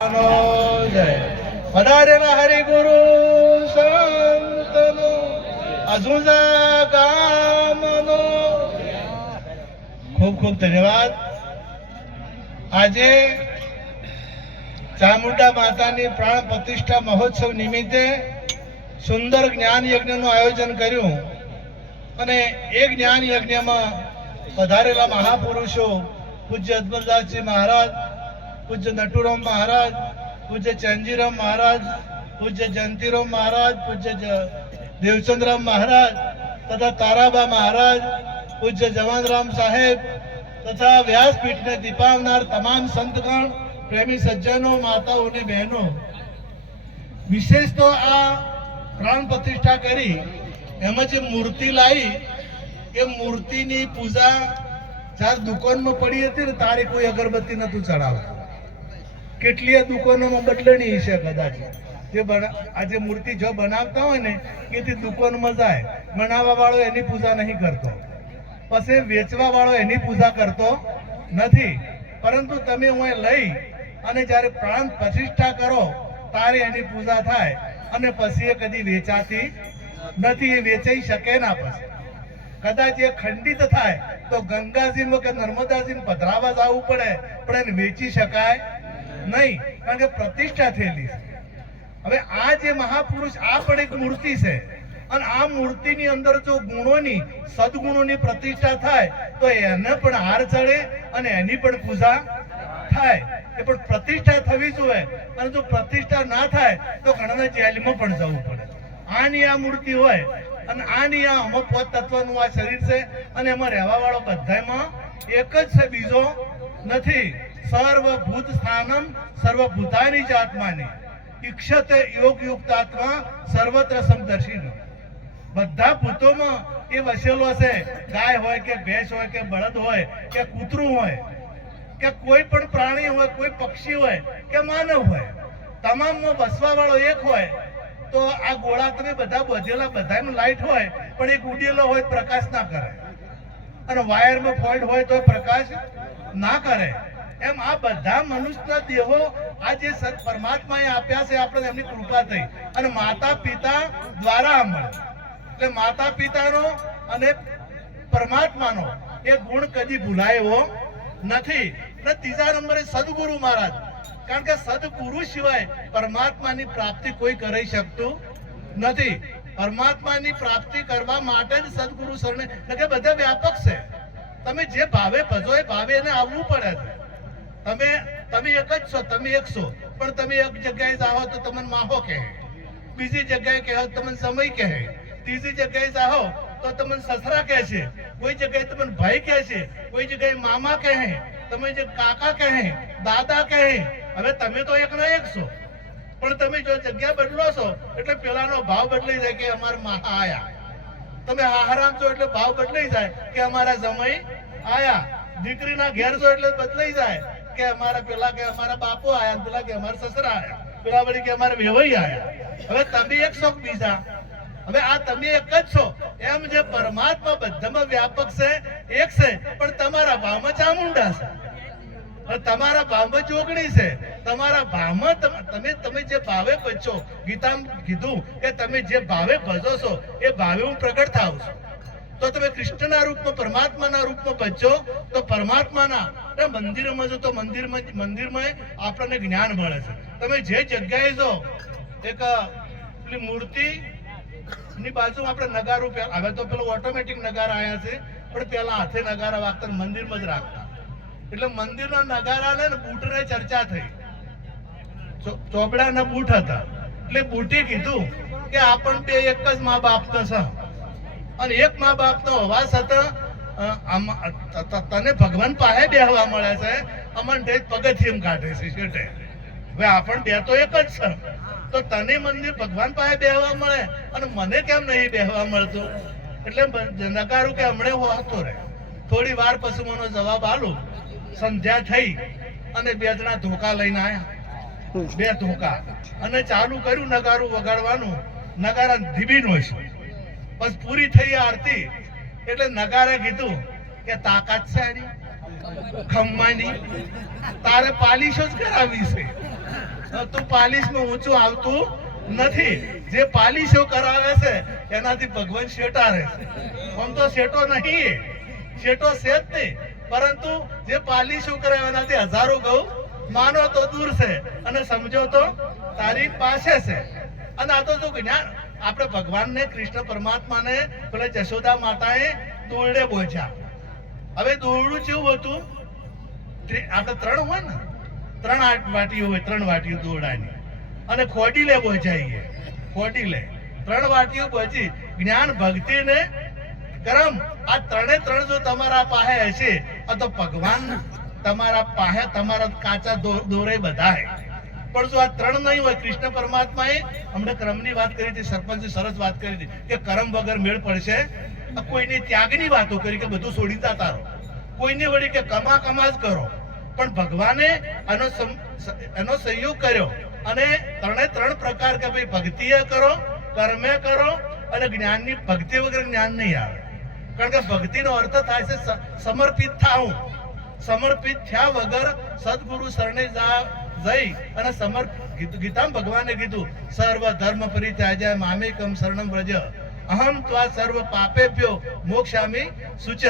જય પધારેલા હરિગુરુ સંતનો અજુજા ગામનો ખૂબ ખૂબ ધન્યવાદ. આજે ચામુંડા માતાની પ્રાણ પ્રતિષ્ઠા મહોત્સવ નિમિત્તે સુંદર જ્ઞાન યજ્ઞનું આયોજન કર્યું અને એ જ્ઞાન યજ્ઞમાં પધારેલા મહાપુરુષો પૂજ્ય અદમલદાસજી મહારાજ, પૂજ્ય નટુરામ મહારાજ, પૂજ્ય ચંજીરામ મહારાજ, પૂજ્ય જયંતિરામ મહારાજ, પૂજ્ય દેવચંદ્રામ મહારાજ તથા તારાબા મહારાજ, પૂજ્ય જવાનરામ સાહેબ તથા વ્યાસપીઠને દીપાવનાર તમામ સંતગણ, પ્રેમી સજ્જનો, માતાઓ અને બહેનો, વિશેષ તો આ પ્રાણ પ્રતિષ્ઠા કરી એમાં જે મૂર્તિ લાવી એ મૂર્તિની પૂજા જ્યારે દુકાનમાં પડી હતી ને તારે કોઈ અગરબત્તી નતું ચડાવતું. કેટલીય દુકાનોમાં બદલણી છે કદાચ. જે આજે મૂર્તિ જો બનાવતા હોય ને એથી દુકાનમાં જાય, બનાવવા વાળો એની પૂજા નહીં કરતો, પછી વેચવા વાળો એની પૂજા કરતો નથી. પરંતુ તમે હું લઈ અને જ્યારે પ્રાણ પ્રતિષ્ઠા કરો તારે એની પૂજા થાય અને પછી એ કદી વેચાતી નથી, એ વેચાઈ શકે ના. પછી કદાચ એ ખંડિત થાય તો ગંગાજી કે નર્મદાજી પધરાવા જવું પડે, પણ એને વેચી શકાય નહીં, કારણ કે પ્રતિષ્ઠા થયેલી છે. હવે આ જે મહાપુરુષ, આ પણ એક મૂર્તિ છે અને આ મૂર્તિની અંદર જો ગુણોની, સદગુણોની પ્રતિષ્ઠા થાય તો એને પણ હાર ચડે અને એની પણ પૂજા થાય. એ પણ પ્રતિષ્ઠા થવી જોઈએ, અને જો પ્રતિષ્ઠા ના થાય તો ઘણા જેલમાં પણ જવું પડે. આની આ મૂર્તિ હોય અને આની આ અમુક પોત તત્વનું આ શરીર છે અને એમાં રહેવા વાળો બધામાં એક જ છે, બીજો નથી. સર્વભૂત સ્થાનમ સર્વભૂતાની જ આત્માની ઈક્ષતે યોગ યુક્ત આત્મા સર્વત્ર સમદર્શિનો. બધા ભૂતોમાં એ વસેલો છે. ગાય હોય કે ભેંસ હોય કે બળદ હોય કે કૂતરું હોય કે કોઈ પણ પ્રાણી હોય, કોઈ પક્ષી હોય કે માનવ હોય, તમામમાં વસવા વાળો એક હોય. તો આ ગોળા તમે બધા બધેલા, બધાનું લાઈટ હોય પણ એક ઉડેલો હોય પ્રકાશ ના કરે, અને વાયરમાં ફોલ્ટ હોય તો પ્રકાશ ના કરે. એમ આ બધા મનુષ્યના દેહો આ જે પરમાત્માએ આપ્યા છે, આપણે એમની કૃપા થઈ અને માતા પિતા દ્વારા મળે. એટલે માતા પિતાનો અને પરમાત્માનો એ ગુણ કદી ભૂલાય એવો નથી. ત્રીજા નંબરે સદગુરુ મહારાજ, કારણ કે સદગુરુ સિવાય પરમાત્માની પ્રાપ્તિ કોઈ કરી શકતું નથી. પરમાત્માની પ્રાપ્તિ કરવા માટે જ સદગુરુ શરણે, એટલે કે બધા વ્યાપક છે. તમે જે ભાવે ભજો એ ભાવે એને આવવું પડે છે. તમે એક જ છો, તમે એક છો, પણ તમે એક જગ્યાએ જાઓ તો તમને માહો કહે, બીજી જગ્યાએ કહે તમને સમય કહે, ત્રીજી જગ્યાએ જાઓ તો તમને સસરા કહે છે, કોઈ જગ્યાએ તમને ભાઈ કહે છે, કોઈ જગ્યાએ મામા કહે, તમે જે કાકા કહે, દાદા કહે. હવે તમે તો એક ના એક છો, પણ તમે જો જગ્યા બદલો છો એટલે પેલાનો ભાવ બદલાઈ જાય કે અમારા માહા આયા. તમે હાહરામ છો એટલે ભાવ બદલાઈ જાય કે અમારા જમાઈ આયા. દીકરીના ઘેર છો એટલે બદલાઈ જાય કે અમારા પેલા કે અમારા બાપુ આયા, પેલા કે અમારા સસરા આયા, પેલા વળી કે અમારા વેવાઈ આયા. હવે તમે એક છો બીજા, હવે આ તમે એક જ છો. એમ જે પરમાત્મા બધામાં વ્યાપક છે, એક છે, પણ તમારા ભાવમાં ચામુંડા છે, તમારા ભાવમાં જોગણી છે, તમારા ભાવમાં તમે જે ભાવે ભજો. ગીતામાં કીધું કે તમે જે ભાવે ભજો છો એ ભાવે હું પ્રગટ થાઉં છું. તો તમે કૃષ્ણના રૂપમાં, પરમાત્માના રૂપમાં ભજો તો પરમાત્માના મંદિરમાં જો તો મંદિરમાં આપણને જ્ઞાન મળે છે. તમે જે જગ્યાએ જો એક પેલી મૂર્તિ ની બાજુ આપણે નગારું, હવે તો પેલો ઓટોમેટિક નગારા આવ્યા છે, પણ પેલા હાથે નગારા વાગતા મંદિરમાં જ રાખતા. એટલે મંદિરના નગારાને બૂટને ચર્ચા થઈ, ચોપડાના બૂટ હતા. એટલે બૂટે કીધું કે આપણ બે એક જ મા બાપ તો છે, અને એક મા બાપ નો હોવા છતાં તને ભગવાન પાસે બેહવા મળે છે, અમને પગથિયમ કાઢે છે છેટે. હવે આપણ બે તો એક જ છે, તો તને મંદિર ભગવાન પાસે બેહવા મળે અને મને કેમ નહીં બેહવા મળતું? એટલે નકારું કે હમણે હોતો રહે. થોડી વાર પછી મને જવાબ આલું. સંધ્યા થઈ અને બે જણા ધોકા લઈને આવ્યા, બે ધોકા, અને ચાલુ કર્યું નગારું વગાડવાનું. નગારા ધીબીનો છે. બસ પૂરી થઈ આરતી એટલે નગારે કીધું કે તાકાત છે ખમ્માની, તારે પાલિશો જ કરાવી છે. તું પાલિશમાં ઊંચું આવતું નથી. જે પાલિશો કરાવે છે એનાથી ભગવાન શેટા રહે છે. આમ તો શેટો નહીં, શેટો છે જ નહીં, પરંતુ જે પાલિશો કરાવે એનાથી હજારો ગૌ માનો તો દૂર છે અને સમજો તો તારી પાસે છે. અને આ તો જો જ્ઞાન આપણે ભગવાનને કૃષ્ણ પરમાત્માને પેલા જશોદા માતાએ દોરડે પહોંચ્યા. હવે દોરડું કેવું હતું, આપણે 3 હોય ને, 3 વાટીઓ હોય, 3 વાટીઓ દોરડાની, અને ખોડીલે પહોંચાઈએ, ખોડીલે 3 વાટીઓ પહોંચી. જ્ઞાન, ભક્તિ ને કર્મ, આ 3 જો તમારા પાસે હશે તો ભગવાન તમારા પાસે, તમારા કાચા દોરે બધાય. પણ જો આ 3 નહીં હોય, કૃષ્ણ પરમાત્માએ હમણાં કર્મની વાત કરી હતી, સરપંચે સરસ વાત કરી હતી કે કર્મ વગર મેળ પડશે. કોઈની ત્યાગની વાતો કરી કે બધું છોડી તારો, કોઈની વળી કે કમા જ કરો. પણ ભગવાને એનો સહયોગ કર્યો અને 3 પ્રકાર કે ભાઈ ભક્તિએ કરો, કર્મે કરો અને જ્ઞાનની. ભક્તિ વગર જ્ઞાન નહીં આવે. કારણ કે ભક્તિનો અર્થ થાય છે સમર્પિત થાવું. સમર્પિત થયા વગર સદગુરુ શરણે જઈ અને ગીતામાં ભગવાને કીધું, સર્વ ધર્મ પરિત્યાજ્ય મામેકમ શરણમ વ્રજ અહમ ત્વા સર્વ પાપેભ્યો મોક્ષામિ શુચઃ.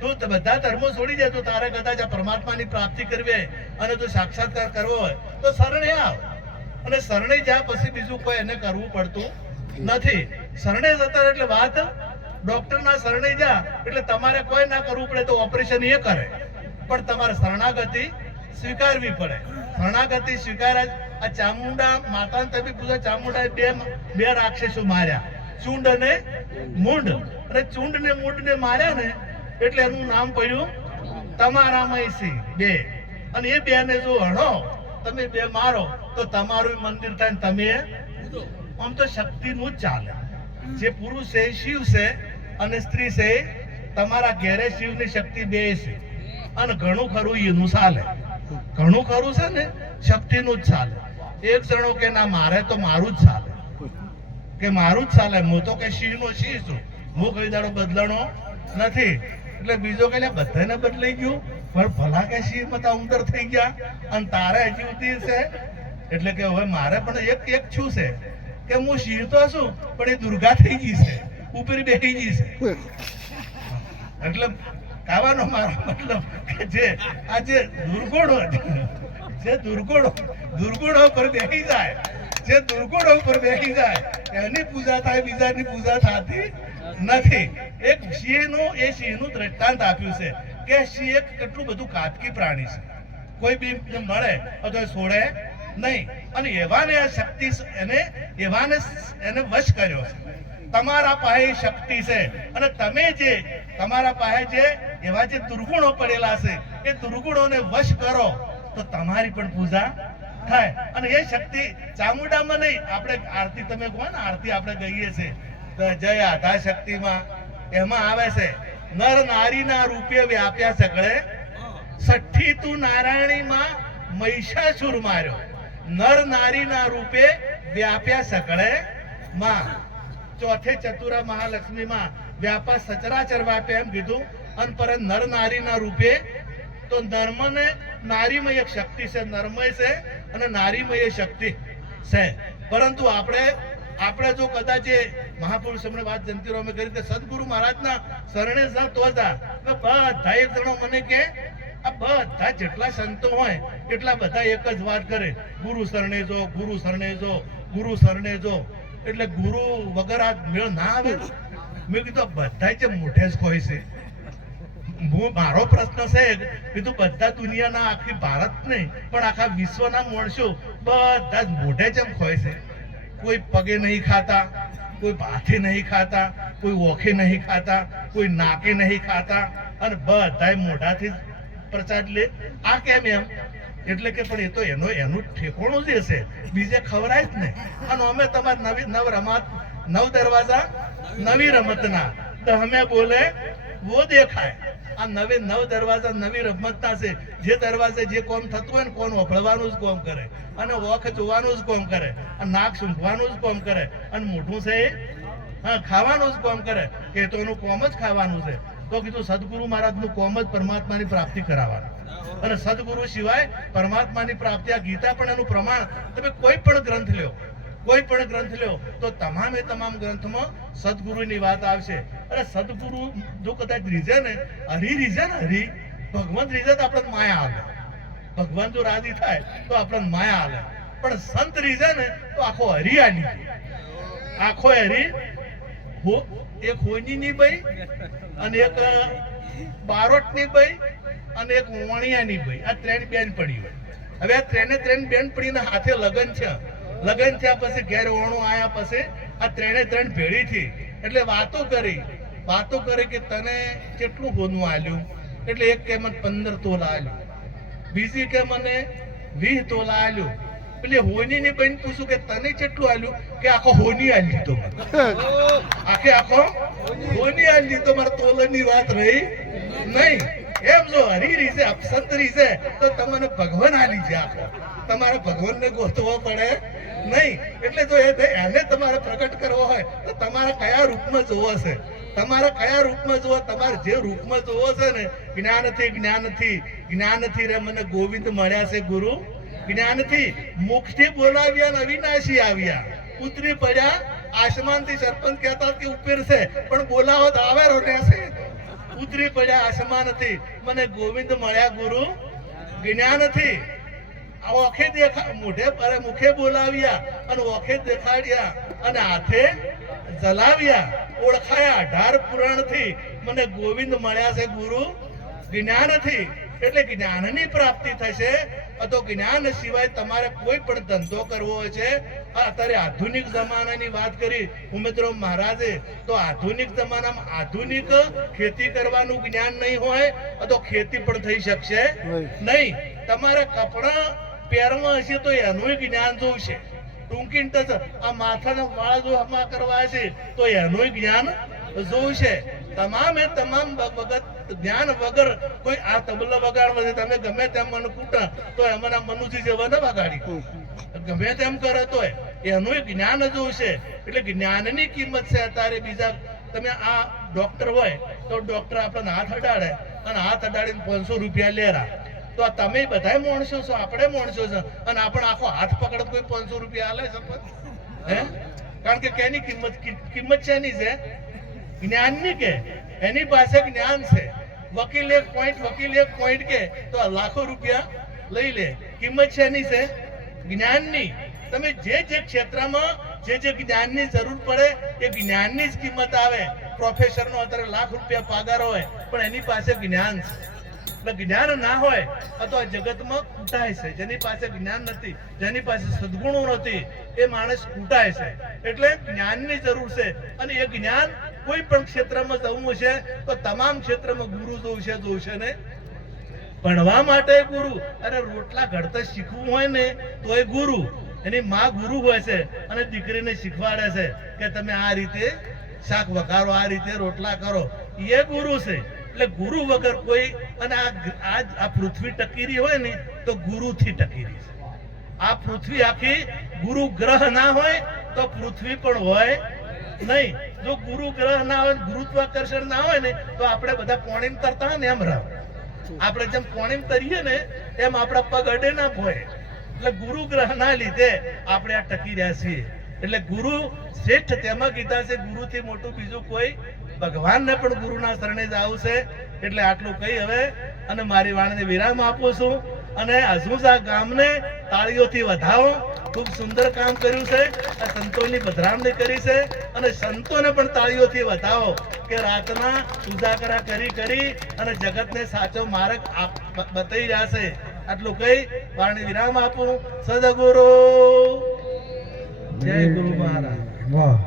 તું બધા ધર્મો છોડી દે, તો તારે કદાચ આ પરમાત્માની પ્રાપ્તિ કરવી અને જો સાક્ષાત્કાર કરવો હોય તો શરણે આવ. અને શરણે જ્યાં પછી બીજું કોઈ એને કરવું પડતું નથી. શરણે જતા એટલે વાત ડોક્ટરના શરણે જા એટલે તમારે કોઈ ના કરવું પડે તો ઓપરેશન એ કરે, પણ તમારે શરણાગતિ સ્વીકારવી પડે. શરણાગતિ સ્વીકાર. આ ચામુંડા માતાને તમે પૂછો, ચામુંડાએ બે રાક્ષસો માર્યા, ચૂંડ અને મૂંડ. અને ચૂંડ ને મૂંડ ને માર્યા ને એટલે એનું નામ પડ્યું તમારામય સિંહ 2. અને એ 2 ને જો હણો, તમે 2 મારો તો તમારું મંદિર થાય. તમે આમ તો શક્તિનું જ ચાલે. જે પુરુષ છે શિવ છે અને સ્ત્રી છે તમારા ઘેરે શિવની શક્તિ 2 છે. અને ઘણું ખરું એનું ચાલે, ઘણું ખરું છે ને શક્તિનું જ ચાલે. એક જણો કે ના મારે તો મારું જ ચાલે, કે મારું જ ચાલે, હું તો કે શિવનો શિવ છું, હું કઈ દાડો બદલાણો નથી. એટલે બીજો કે બધાને બદલાઈ ગયું, પણ ભલા કે શિવ મતા ઉંદર થઈ ગયા અને તારે હજી ઉતી છે. એટલે કે હવે મારે પણ એક છું છે કે હું શિવ તો છું પણ એ દુર્ગા થઈ ગઈ છે, ઉપર બેસી ગઈ છે. એટલે કહેવાનો મારો મતલબ કે જે આ જે દુર્ગુણો પર બેસી જાય, જે દુર્ગુણો પર બેસી જાય એની પૂજા થાય, બીજાની પૂજા થતી નથી. એક સિંહનું દ્રષ્ટાંત આપ્યું છે કે સિંહ એક કેટલું બધું ઘાતકી પ્રાણી છે, કોઈ બી મળે તો છોડે નહીં. અને એવાને આ શક્તિ એવાને વશ કર્યો છે. તમારા પાસે શક્તિ છે અને તમે જે તમારા પાસે જે એવા જે દુર્ગુણો પડેલા છે એ દુર્ગુણોને વશ કરો તો તમારી પણ પૂજા થાય. અને એ શક્તિ ચામુંડામાં નહીં, આપણે આરતી તમે કહો ને, આરતી આપણે ગઈએ છીએ જય આધા શક્તિમાં, એમાં આવે છે નર નારીના રૂપે વ્યાપ્યા સકળે, 6ઠ્ઠી તું નારાયણીમાં મહિષાસુર માર્યો. નર નારીના રૂપે વ્યાપ્યા સકળે માં. ચોથે ચતુરા મહાલક્ષ્મીમાં વ્યાપા સચરાચર વ્યાપે એમ કીધું. અને પર નર નારીના રૂપે તો નર્મને નારીમય એક શક્તિ છે, નર્મય છે અને નારીમય શક્તિ છે. પરંતુ આપણે જો કદાચ મહાપુરુષ હમણાં વાત જંતીરો અમે કરી કે સદગુરુ મહારાજના શરણે જા તો હતા બધા એક જણો મને કે આ બધા જેટલા સંતો હોય એટલા બધા એક જ વાત કરે, ગુરુ શરણે જો, ગુરુ શરણે જો, ગુરુ શરણે જો. એટલે ગુરુ વગર આ મેળ ના આવે. મેં કીધું બધા જ મોઢે જ કોઈ છે. મારો પ્રશ્ન છે કીધું બધા દુનિયાના, આખી ભારત નહીં પણ આખા વિશ્વના માણસો બધા જ મોઢે જ એમ ખોય છે. કોઈ પગે નહીં ખાતા, કોઈ હાથે નહીં ખાતા, કોઈ ઓખે નહીં ખાતા, કોઈ નાકે નહીં ખાતા અને બધા મોઢાથી જ પ્રસાદ લે. આ કેમ એમ? એટલે કે પણ એ તો એનું ઠેકોણું જે છે બીજે ખવરાય જ નહીં. અને અમે તમારે નવ દરવાજા નવી રમતના તો અમે બોલે વો દેખાય. આ 9 દરવાજા નવી રમતના છે. જે દરવાજે જે કોમ થતું હોય ને, કોણ ઓફળવાનું જ કોમ કરે અને ઓખ જોવાનું જ કોમ કરે અને નાક સૂંઘવાનું જ કોમ કરે અને મોઢું છે ખાવાનું જ કોમ કરે કે તો એનું કોમ જ ખાવાનું છે. તો કીધું સદગુરુ મહારાજનું કોમ જ પરમાત્માની પ્રાપ્તિ કરાવવાનું. અને સદગુરુ સિવાય પરમાત્માની પ્રાપ્તિ. આ ગીતા પણ એનું પ્રમાણ. તમે કોઈ પણ ગ્રંથ લ્યો તો તમામે તમામ ગ્રંથમાં સદગુરુની વાત આવશે. અને સદગુરુ જો કદાચ રીઝે ને હરી ભગવાન રીઝે તો આપણને માયા આવે. ભગવાન જો રાજી થાય તો આપણને માયા આવે. પણ સંત રીઝે ને તો આખો હરિયાળી, આખો હરી. એક હોનીની બઈ અને એક બારોટની બઈ અને એક વણિયાની બઈ, આ ત્રણ બેનપણી હોય. હવે આ ત્રણ બેનપણીના હાથે લગ્ન થયા પછી ઘેર વણું આયા પછી આ ત્રણ ભેળી થી એટલે વાતો કરી કે તને કેટલું હોનું આલ્યું. એટલે એક કે મને 15 તોલા આલ્યું, બીજી કે મને 20 તોલા આલ્યું. એટલે હોનીની બહેન પૂછું કે તને કેટલું આલ્યું? કે આખો હોની આલી દીધો. આખો હોની આલી દીધો. મારા તોલાની વાત રહી નહીં. એમ જો હરી રીસે સંત રીસે તો તમને ભગવાન આલી છે. આખો તમારે ભગવાનને ગોતવો પડે નહીં. એટલે જો એને તમારે પ્રગટ કરવો હોય તો તમારે કયા રૂપમાં જોવો છે, તમારે જે રૂપમાં જોવો છે ને, જ્ઞાનથી રે મને ગોવિંદ મળ્યા છે ગુરુ. જ્ઞાનથી મુખથી બોલાવ્યા ને અવિનાશી આવ્યા. ઉતરી પડ્યા આસમાનથી. સરપંચ કહેતા કે ઉપર છે પણ બોલાવો તો આવેરો રહેશે. ઉતરી પડ્યા આસમાનથી મને ગોવિંદ મળ્યા ગુરુ. જ્ઞાનથી મુખે બોલાવ્યા અને ઓખે દેખાડ્યા અને હાથે જલાવ્યા. ઓળખાયા 18 પુરાણથી મને ગોવિંદ મળ્યા છે ગુરુ. જ્ઞાનથી એટલે જ્ઞાનની પ્રાપ્તિ થશે. તો જ્ઞાન સિવાય તમારે કોઈ પણ ધંધો કરવો હોય છે. અત્યારે આધુનિક જમાનાની વાત કરી ઉમેદરો મહારાજે, તો આધુનિક જમાનામાં આધુનિક ખેતી કરવાનું જ્ઞાન નહીં હોય તો ખેતી પણ થઈ શકશે નહીં. તમારે કપડા પહેરવા હશે તો એનું જ્ઞાન જોઈશે. ટૂંકી ટચ આ માથાના વાળ જો હમા કરવા છે તો એનું જ્ઞાન જોઈશે. તમામે તમામ જ્ઞાન વગર કોઈ આ તબલા વગાડવા છે, તમે ગમે તેમ મને કૂટા તો એમાંના મનુજી જેવા ન વગાડી, ગમે તેમ કરે તો એનું જ્ઞાન જોઈશે. એટલે જ્ઞાનની કિંમત છે. અત્યારે બીજા તમે આ ડોક્ટર હોય તો ડોક્ટર આપણને હાથ અડાડે અને હાથ અડાડીને 500 રૂપિયા લેરા. તો તમે બધા માણસો છો, આપણે માણસો છો, અને આપણે આખો હાથ પકડ કોઈ 500 રૂપિયા આલે શપથ? કારણ કે કેની કિંમત છે એની છે જ્ઞાનની. કે એની પાસે જ્ઞાન છે. વકીલ એક પોઈન્ટ કે તો લાખો રૂપિયા લઈ લે. કિંમત છે એની છે જ્ઞાનની. તમે જે ક્ષેત્રમાં જે જ્ઞાનની જરૂર પડે એ જ્ઞાનની જ કિંમત આવે. પ્રોફેસરનો અત્યારે લાખ રૂપિયા પગાર હોય પણ એની પાસે જ્ઞાન છે. એટલે જ્ઞાન ના હોય તો આ જગતમાં કૂટાય છે. જેની પાસે જ્ઞાન નથી, જેની પાસે સદગુણો નથી, એ માણસ કૂટાય છે. એટલે જ્ઞાનની જરૂર છે. અને એ જ્ઞાન કોઈ પણ ક્ષેત્રમાં જવું છે તો તમામ ક્ષેત્રમાં ગુરુ જોઈશે ને. ભણવા માટે ગુરુ. અરે રોટલા ઘડતા શીખવું હોય ને તો એ ગુરુ. એની માં ગુરુ હોય છે અને દીકરીને શીખવાડે છે કે તમે આ રીતે શાક વઘારો, આ રીતે રોટલા કરો. એ ગુરુ છે. એટલે ગુરુ વગર કોઈ. અને આ પૃથ્વી ટકીરી હોય ને તો ગુરુથી ટકીરી છે. આ પૃથ્વી આખી ગુરુ ગ્રહ ના હોય તો પૃથ્વી પણ હોય નહીં. જો ગુરુ ગ્રહ ના હોય, ગુરુત્વાકર્ષણ ના હોય ને તો આપણે બધા પોણીમ તરતા ને એમ રહે. આપણે જેમ પોણીમ તરીએ ને એમ આપણા પગ અડે ના હોય. એટલે ગુરુ ગ્રહ ના લીધે આપણે આ ટકી રહ્યા છીએ. એટલે ગુરુ શ્રેષ્ઠ. તેમાં કીધા છે ગુરુથી મોટું બીજું કોઈ. ભગવાનને પણ ગુરુના શરણે જ આવશે. એટલે આટલું કહી હવે અને મારી વાણીને વિરામ આપું છું. અને અઝુઝા ગામને તાળીઓથી વધાવો. ખૂબ સુંદર કામ કર્યું છે. આ સંતોની પધરામણી કરી છે અને સંતોને પણ તાળીઓથી વધાવો કે રાતના ઉજાગરા કરી અને જગતને સાચો માર્ગ બતાવી રહ્યા છે. આટલું કહી વાણી વિરામ આપું. સદગુરુ જય ગુરુ મહારાજ. વાહ.